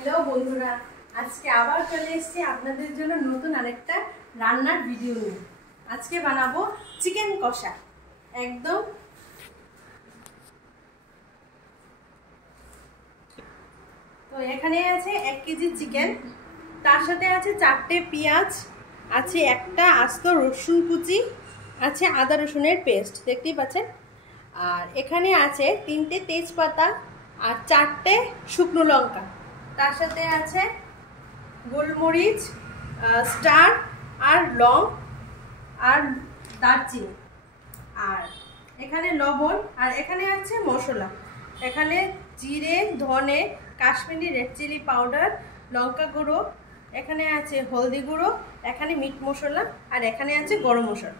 Hello বন্ধুরা, আজকে আবার চলে এসেছি আপনাদের জন্য নতুন আরেকটা রান্নার ভিডিও নিয়ে। আজকে বানাবো চিকেন কষা। একদম তো এখানে আছে 1 কেজি চিকেন, তার সাথে আছে 4টে পেঁয়াজ, আছে একটা আস্ত রসুন কুচি, আছে আদা রসুনের পেস্ট দেখতেই পাচ্ছেন, আর এখানে আছে 3টে তেজপাতা আর 4টে শুকনো লঙ্কা, তার সাথে আছে গোলমরিচ, স্টার আর লং আর দারচিনি, আর এখানে লবণ, আর এখানে আছে মশলা। এখানে জিরে, ধনে, কাশ্মীরি রেড চিলি পাউডার, লঙ্কা গুঁড়ো, এখানে আছে হলদি গুঁড়ো, এখানে মিট মশলা, আর এখানে আছে গরম মশলা।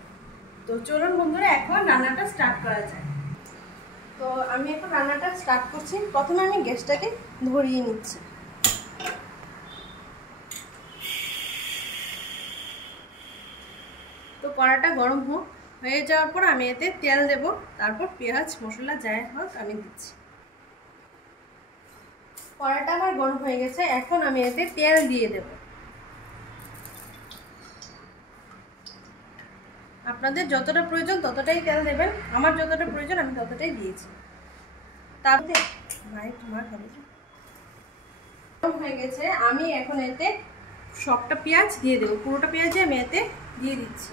তো চলুন বন্ধুরা, এখন রান্নাটা স্টার্ট করা যায়। তো আমি এখন রান্নাটা স্টার্ট করছি। প্রথমে আমি গ্যাসটাকে ধরিয়ে নিচ্ছি। তো কড়াটা গরম হয়ে যাওয়ার পর আমি এতে তেল দেব, তারপর পেঁয়াজ মশলা যাই হোক আমি দিচ্ছি। কড়াটা আমার গরম হয়ে গেছে, এখন আমি এতে তেল দিয়ে দেব। আপনাদের যতটা প্রয়োজন ততটাই তেল দেবেন, আমার যতটা প্রয়োজন আমি ততটাই দিয়েছি। তারপরে গরম হয়ে গেছে, আমি এখন এতে সবটা পেঁয়াজ দিয়ে দেবো। পুরোটা পেঁয়াজই আমি এতে দিয়ে দিচ্ছি।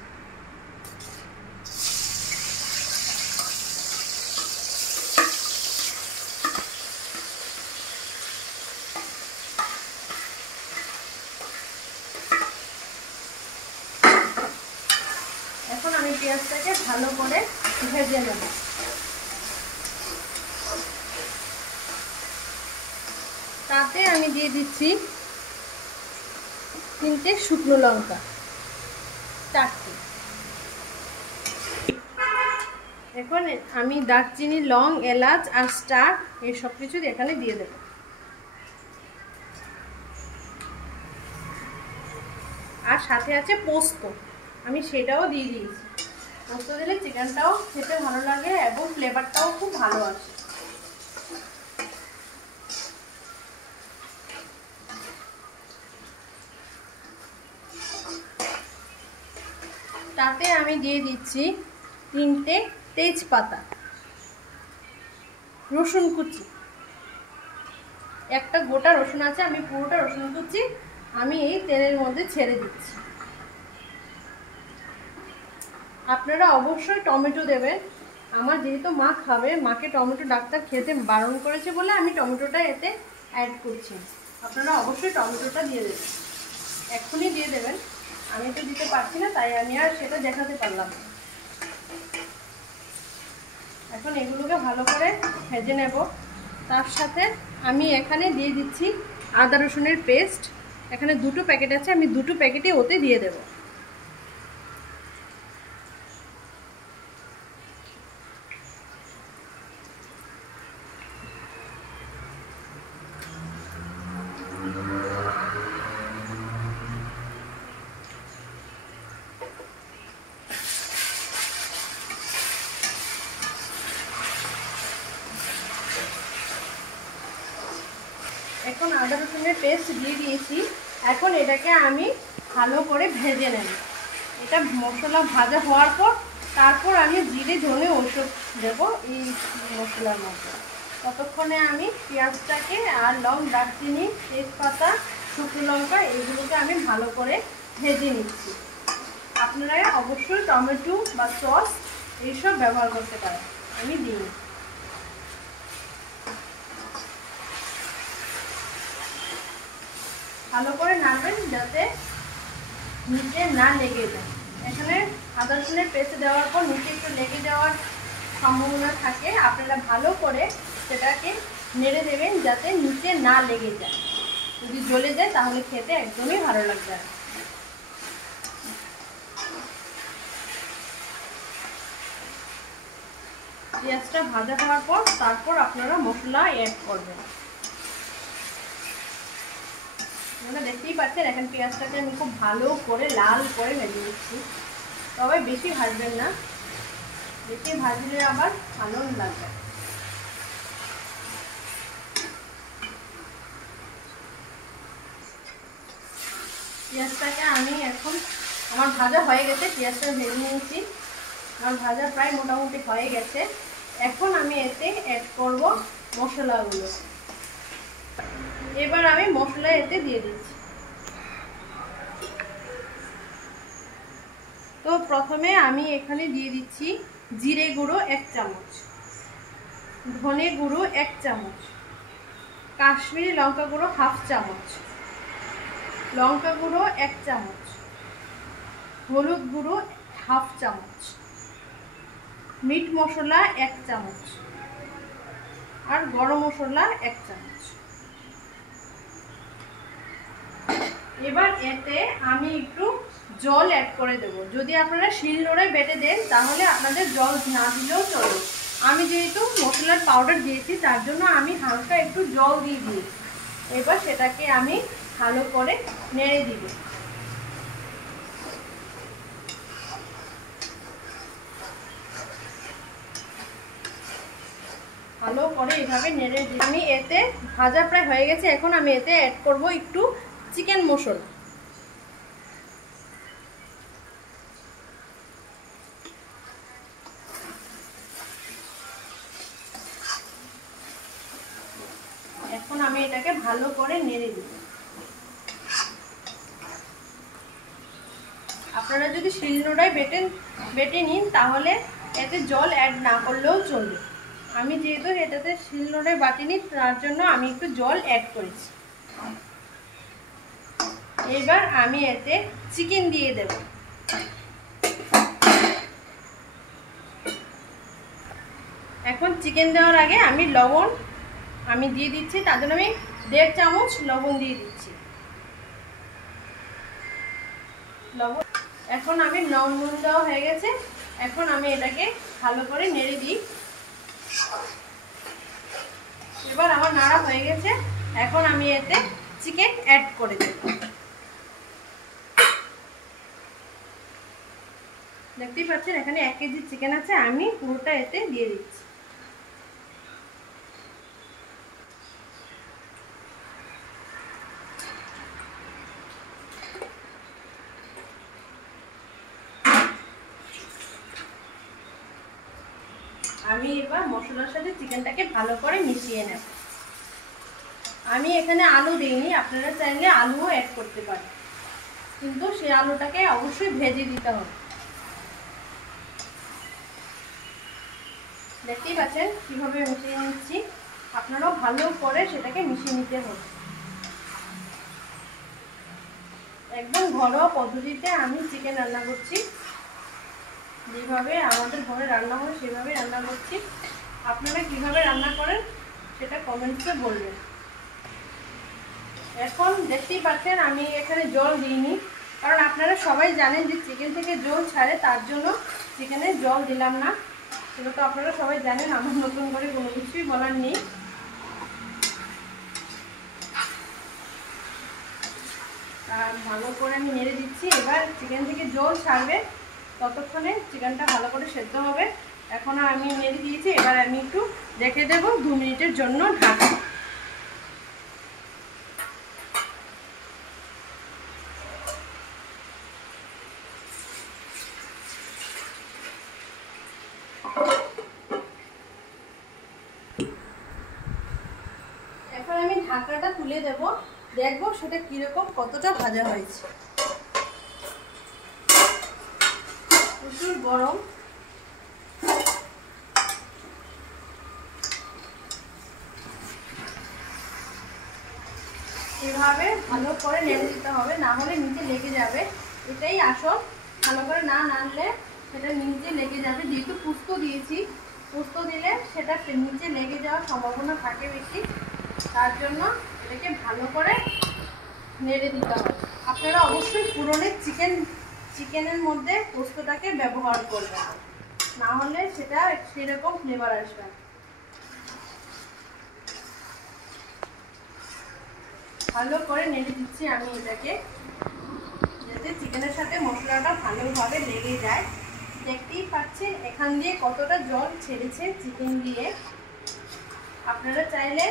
এখন আমি পেঁয়াজটাকে ভালো করে ভেজে নেব। তাতে আমি দিয়ে দিচ্ছি 3টে শুকনো লঙ্কা, 4টে। এখন আমি দারচিনি, লং, এলাচ আর স্টার এই সব কিছু এখানে দিয়ে দেব। আর সাথে আছে পোস্ত, আমি সেটাও দিয়ে দিয়েছি। পোস্ত দিলে চিকেনটাও খেতে ভালো লাগে এবং ফ্লেভারটাও খুব ভালো আসে। তাতে আমি দিয়ে দিচ্ছি 3টে তেজপাতা, রসুন কুচি, একটা গোটা রসুন আছে, আমি পুরোটা রসুন কুচি আমি এই তেলের মধ্যে ছেড়ে দিচ্ছি। আপনারা অবশ্যই টমেটো দেবেন। আমার যেহেতু মা খাবে, মাকে টমেটো ডাক্তার খেতে বারণ করেছে বলে আমি টমেটোটা এতে অ্যাড করছি। আপনারা অবশ্যই টমেটোটা দিয়ে দেবেন, এক্ষুনি দিয়ে দেবেন। আমি তো দিতে পারছি না, তাই আমি আর সেটা দেখাতে পারলাম না। এখন এগুলোকে ভালো করে ভেজে নেব। তার সাথে আমি এখানে দিয়ে দিচ্ছি আদা রসুনের পেস্ট। এখানে 2টো প্যাকেট আছে, আমি 2টো প্যাকেটই ওতে দিয়ে দেব। এখন আদা রসুনের পেস্ট দিয়ে দিয়েছি। এখন এটাকে আমি ভালো করে ভেজে নেব। এটা মশলা ভাজা হওয়ার পর তারপর আমি জিরে, ধনে ওসব দেবো এই মশলার মধ্যে। ততক্ষণে আমি পেঁয়াজটাকে আর লং, দারচিনি, তেজপাতা, শুকনো লঙ্কা এগুলোকে আমি ভালো করে ভেজে নিচ্ছি। আপনারা অবশ্যই টমেটো বা সস এইসব ব্যবহার করতে পারেন, আমি দিই। ভালো করে নাড়বেন যাতে নিচে না লেগে যায়। এখানে আদা রসুনের পেস্ট দেওয়ার পর নিচে একটু লেগে যাওয়ার সম্ভাবনা থাকে। আপনারা ভালো করে সেটাকে নেড়ে দেবেন যাতে নিচে না লেগে যায়। যদি জ্বলে যায় তাহলে খেতে একদমই ভালো লাগবে না। পেঁয়াজটা ভাজা হওয়ার পর তারপর আপনারা মশলা অ্যাড করবেন। আপনারা দেখতেই পাচ্ছেন এখন পেঁয়াজটাকে আমি খুব ভালো করে লাল করে ভেজে নিচ্ছি। তবে বেশি ভাজবেন না, বেশি ভাজলে আবার ভালো লাগবে। পেঁয়াজটাকে আমি এখন আমার ভাজা হয়ে গেছে, পেঁয়াজটা ভেজে নিয়েছি, আমার ভাজা প্রায় মোটামুটি হয়ে গেছে। এখন আমি এতে অ্যাড করব মশলাগুলো। এবার আমি মশলা এতে দিয়ে দিচ্ছি। তো প্রথমে আমি এখানে দিয়ে দিচ্ছি জিরে গুঁড়ো 1 চামচ, ধনে গুঁড়ো 1 চামচ, কাশ্মীরি লঙ্কা গুঁড়ো 1/2 চামচ, লঙ্কা গুঁড়ো 1 চামচ, হলুদ গুঁড়ো 1/2 চামচ, মিট মশলা 1 চামচ আর গরম মশলা 1 চামচ। এবার এতে আমি একটু জল অ্যাড করে দেব। যদি আপনারা শিলনোড়ায় বেটে দেন তাহলে আপনাদের জল না দিলেও চলে। আমি যেহেতু মশলার পাউডার দিয়েছি তার জন্য আমি হালকা একটু জল দিয়ে দিয়েছি। এবার সেটাকে আমি ভালো করে নেড়ে দিব। ভালো করে এভাবে নেড়ে দিই। আমি এতে ভাজা প্রায় হয়ে গেছে। এখন আমি এতে অ্যাড করব একটু চিকেন মশলা। এখন আমি এটাকে ভালো করে নেড়ে দিব। আপনারা যদি শিলনোড়ায় বেটে নিন তাহলে এতে জল অ্যাড না করলেও চলবে। আমি যেহেতু এটাতে শিলনোড়ায় বাটিনি তার জন্য আমি একটু জল অ্যাড করেছি। এবার আমি এতে চিকেন দিয়ে দেব। এখন চিকেন দেওয়ার আগে আমি লবণ দিয়ে দিচ্ছি, তার জন্য আমি 1.5 চামচ লবণ দিয়ে দিচ্ছি। লবণ এখন আমি নুন দেওয়া হয়ে গেছে। এখন আমি এটাকে ভালো করে নেড়ে দিই। এবার আমার নাড়া হয়ে গেছে। এখন আমি এতে চিকেন অ্যাড করে দেব। দেখতেই পাচ্ছেন এখানে 1 কেজি চিকেন আছে, আমি পুরোটা এতে দিয়ে দিচ্ছি। আমি এবার মশলার সাথে চিকেনটাকে ভালো করে মিশিয়ে নেব। আমি এখানে আলু দিইনি, আপনারা চাইলে আলুও অ্যাড করতে পারেন, কিন্তু সেই আলুটাকে অবশ্যই ভেজে দিতে হবে। দেখতেই পাচ্ছেন কিভাবে মিশিয়ে নিচ্ছি। আপনারাও ভালো করে সেটাকে মিশিয়ে নিতে হবে। একদম ঘরোয়া পদ্ধতিতে আমি চিকেন রান্না করছি, যেভাবে আমাদের ঘরে রান্না হয় সেভাবে রান্না করছি। আপনারা কিভাবে রান্না করেন সেটা কমেন্টসে বলবেন। এখন দেখতেই পাচ্ছেন আমি এখানে জল দিইনি, কারণ আপনারা সবাই জানেন যে চিকেন থেকে জল ছাড়ে, তার জন্য চিকেনে জল দিলাম না। সেটা তো আপনারা সবাই জানেন, আমার নতুন করে কোনো কিছুই বলার নেই। আর ভালো করে আমি নেড়ে দিচ্ছি। এবার চিকেন থেকে জল ছাড়বে, ততক্ষণে চিকেনটা ভালো করে সেদ্ধ হবে। এখন আমি নেড়ে দিয়েছি। এবার আমি একটু রেখে দেব 2 মিনিটের জন্য ঢাকা। এখন আমি ঢাকাটা তুলে দেব, দেখবো সেটা কিরকম কতটা ভাজা হয়েছে। প্রচুর গরম। এভাবে ভালো করে নেড়ে দিতে হবে, না হলে নিচে লেগে যাবে। এটাই আসল, ভালো করে না নাড়লে সেটা নিচে লেগে যাবে। যেহেতু পোস্ত দিয়েছি, পোস্ত দিলে সেটা নিচে লেগে যাওয়ার সম্ভাবনা থাকে বেশি, তার জন্য এটাকে ভালো করে নেড়ে দিতে হবে। আপনারা অবশ্যই পুরনো চিকেনের মধ্যে পোস্তটাকে ব্যবহার করবেন, না হলে সেটা সেরকম ফ্লেভার আসবে। ভালো করে নেড়ে দিচ্ছি আমি এটাকে, যাতে চিকেনের সাথে মশলাটা ভালোভাবে লেগে যায়। দেখতেই পাচ্ছেন এখান দিয়ে কতটা জল ছেড়েছে চিকেন দিয়ে। আপনারা চাইলে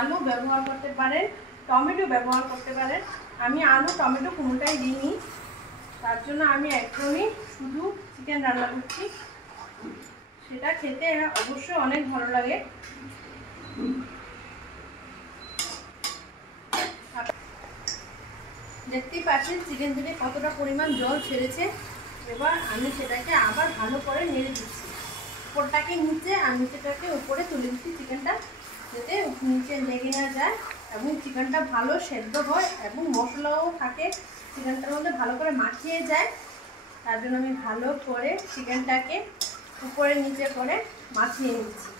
আলু ব্যবহার করতে পারেন, টমেটো ব্যবহার করতে পারেন। আমি আলু টমেটো কোনোটাই দিইনি, তার জন্য আমি একদমই শুধু চিকেন রান্না করছি। সেটা খেতে অবশ্যই অনেক ভালো লাগে। দেখতেই পাচ্ছেন চিকেন থেকে কতটা পরিমাণ জল ছেড়েছে। এবার আমি সেটাকে আবার ভালো করে নেড়ে দিচ্ছি। উপরটাকে নিচে আর নিচেটাকে উপরে তুলে দিচ্ছি, চিকেনটা যাতে নিচে লেগে না যায় এবং চিকেনটা ভালো সেদ্ধ হয় এবং মশলাও থাকে চিকেনটার মধ্যে, ভালো করে মাখিয়ে যায়। তার জন্য আমি ভালো করে চিকেনটাকে উপরে নিচে করে মাখিয়ে নিচ্ছি।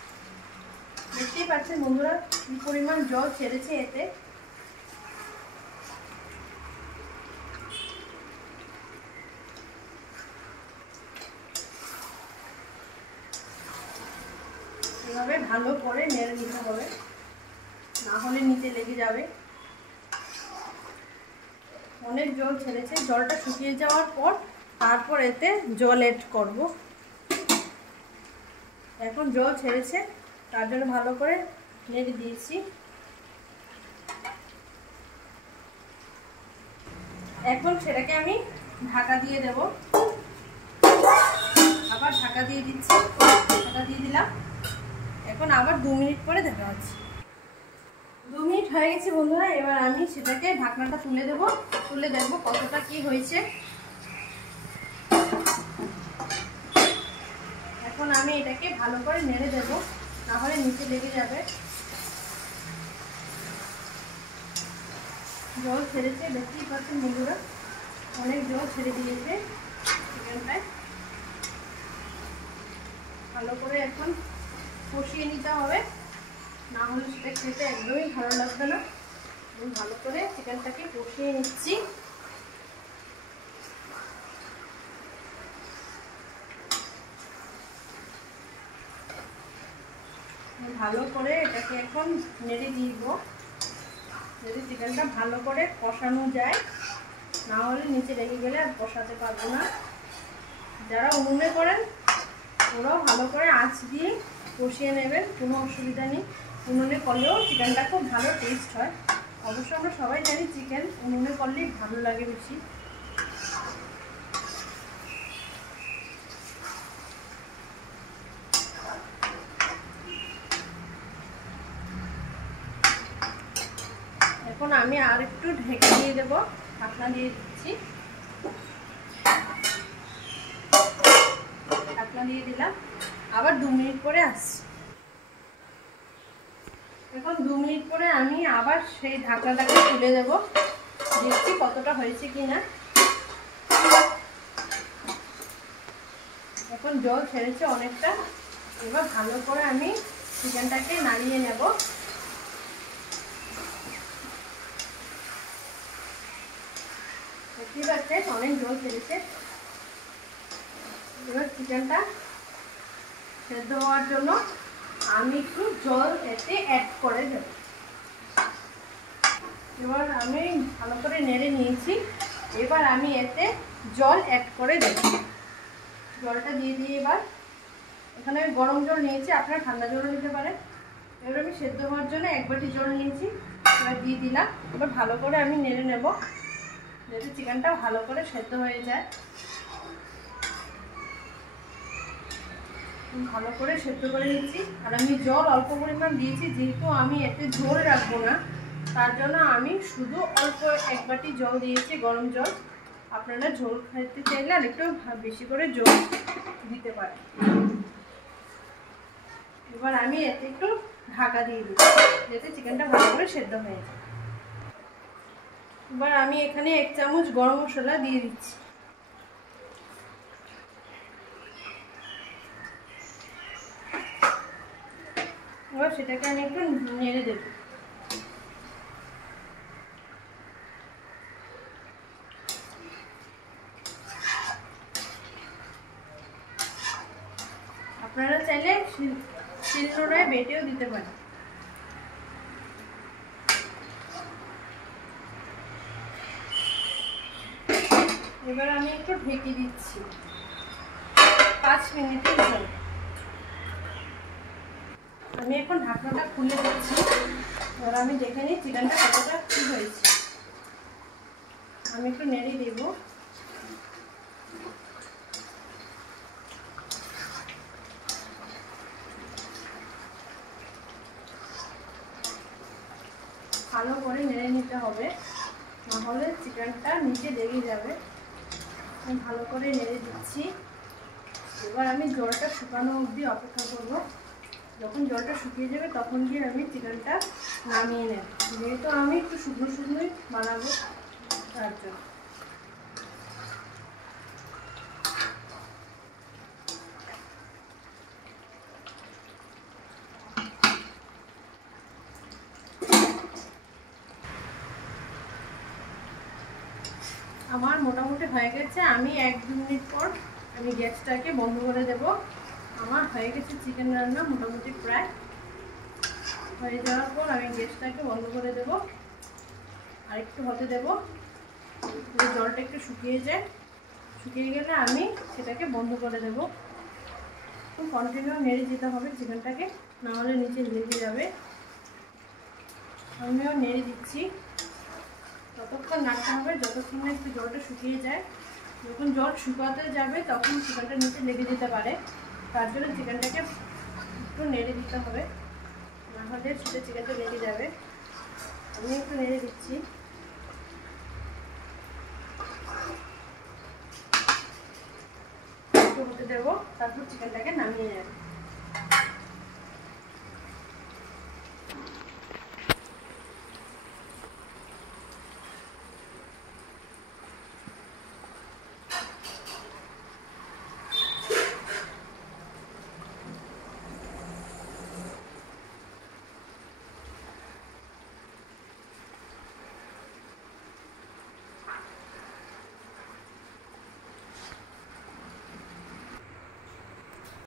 দেখতেই পাচ্ছেন বন্ধুরা কি পরিমাণ জল ছেড়েছে এতে। এভাবে ভালো করে নেড়ে নিতে হবে, না হলে নিচে লেগে যাবে। অনেক জল ছেড়েছে, জলটা শুকিয়ে যাওয়ার পর তারপর এতে জল এড করব। এখন জল ছেড়েছে তার জন্য ভালো করে নেড়ে দিয়েছি। এখন সেটাকে আমি ঢাকা দিয়ে দেব। আবার ঢাকা দিয়ে দিচ্ছি, ঢাকা দিয়ে দিলাম। এখন আবার 2 মিনিট পরে দেখা হচ্ছে। 2 মিনিট হয়ে গেছে বন্ধুরা। এবার আমি সেটাকে ঢাকনাটা তুলে দেব, তুলে দেখবো কতটা কি হয়েছে। এখন আমি এটাকে ভালো করে নেড়ে দেব, না হলে নিচে লেগে যাবে। জল ছেড়েছে, দেখতেই পাচ্ছেন বন্ধুরা অনেক জল ছেড়ে দিয়েছে চিকেনটায়। ভালো করে এখন কষিয়ে নিতে হবে, না হলে সেটা খেতে একদমই ভালো লাগবে না। আমি ভালো করে চিকেনটাকে কষিয়ে নিচ্ছি। ভালো করে এটাকে এখন নেড়ে দিব, যদি চিকেনটা ভালো করে কষানো যায়, না হলে নিচে লেগে গেলে আর কষাতে পারবো না। যারা উনুনে করেন ওরাও ভালো করে আঁচ দিয়ে কষিয়ে নেবেন, কোনো অসুবিধা নেই। উনুনে করলেও চিকেনটা খুব ভালো টেস্ট হয়। অবশ্য আমরা সবাই জানি চিকেন উনুনে করলেই ভালো লাগে বেশি। এখন আমি আর একটু ঢেকে দিয়ে দেবো, ঢাকনা দিয়ে দিচ্ছি। ঢাকনা দিয়ে দিলাম, আবার 2 মিনিট পরে আসছি। এখন 2 মিনিট পরে আমি আবার সেই ঢাকনাটাকে তুলে দেব, দেখছি কতটা হয়েছে কিনা। এখন জল ছেড়েছে অনেকটা। এবার ভালো করে আমি চিকেনটাকে নাড়িয়ে নেব। দেখতেই পাচ্ছেন অনেক জল ছেড়েছে। এবার চিকেনটা সেদ্ধ হওয়ার জন্য আমি একটু জল এতে অ্যাড করে দেব। এবার আমি ভালো করে নেড়ে নিয়েছি। এবার আমি এতে জল অ্যাড করে দেব। জলটা দিয়ে দিয়ে এবার এখানে আমি গরম জল নিয়েছি, আপনারা ঠান্ডা জলও নিতে পারেন। এবার আমি সেদ্ধ হওয়ার জন্য 1 বাটি জল নিয়েছি, এবার দিয়ে দিলাম। এবার ভালো করে আমি নেড়ে নেব, যাতে চিকেনটা ভালো করে সেদ্ধ হয়ে যায়। ভালো করে সেদ্ধ করে নিচ্ছি। আর আমি জল অল্প পরিমাণ দিয়েছি, যেহেতু আমি এতে ঝোল রাখবো না, তার জন্য আমি শুধু অল্প 1 বাটি জল দিয়েছি, গরম জল। আপনারা ঝোল খেতে চাইলে আর একটু বেশি করে জল দিতে পারেন। এবার আমি এতে একটু ঢাকা দিয়ে দিচ্ছি, যাতে চিকেনটা ভালো করে সেদ্ধ হয়ে যায়। এবার আমি এখানে 1 চামচ গরম মশলা দিয়ে দিচ্ছি। এবার সেটাকে আমি একটু নেড়ে দেব। আপনারা চাইলে শিলনোড়ায় বেটেও দিতে পারেন। এবার আমি একটু ঢেকে দিচ্ছি 5 মিনিটের জন্য। আমি এখন ঢাকনাটা খুলে দিচ্ছি। এবার আমি দেখে নিই চিকেনটা কতটা কি আমি একটু নেড়ে দেব। ভালো করে নেড়ে নিতে হবে, নাহলে চিকেনটা নিচে লেগে যাবে। আমি ভালো করে নেড়ে দিচ্ছি। এবার আমি জলটা শুকানো অবধি অপেক্ষা করব। যখন জলটা শুকিয়ে যাবে তখন গিয়ে আমি চিকেনটা নামিয়ে নেব, যেহেতু আমি একটু শুকনো শুকনোই বানাবো তার জন্য। আমার মোটামুটি হয়ে গেছে। আমি 1-2 মিনিট পর আমি গ্যাসটাকে বন্ধ করে দেব। আমার হয়ে গেছে চিকেন রান্না মোটামুটি প্রায়। হয়ে যাওয়ার পর আমি গ্যাসটাকে বন্ধ করে দেব, আর একটু হতে দেব, জলটা একটু শুকিয়ে যায়। শুকিয়ে গেলে আমি সেটাকে বন্ধ করে দেব। কন্টিনিউ নেড়ে দিতে হবে চিকেনটাকে, নাহলে নিচে লেগে যাবে। আমিও নেড়ে দিচ্ছি। ততক্ষণ নাড়তে হবে যতক্ষণ না একটু জলটা শুকিয়ে যায়। যখন জল শুকাতে যাবে তখন চিকেনটা নিচে লেগে যেতে পারে, তার জন্য চিকেনটাকে একটু নেড়ে দিতে হবে, নাহলে সেটা চিকেনটা লেগে যাবে। আমি একটু নেড়ে দিচ্ছি। একটু হতে দেবো, তারপর চিকেনটাকে নামিয়ে নেব।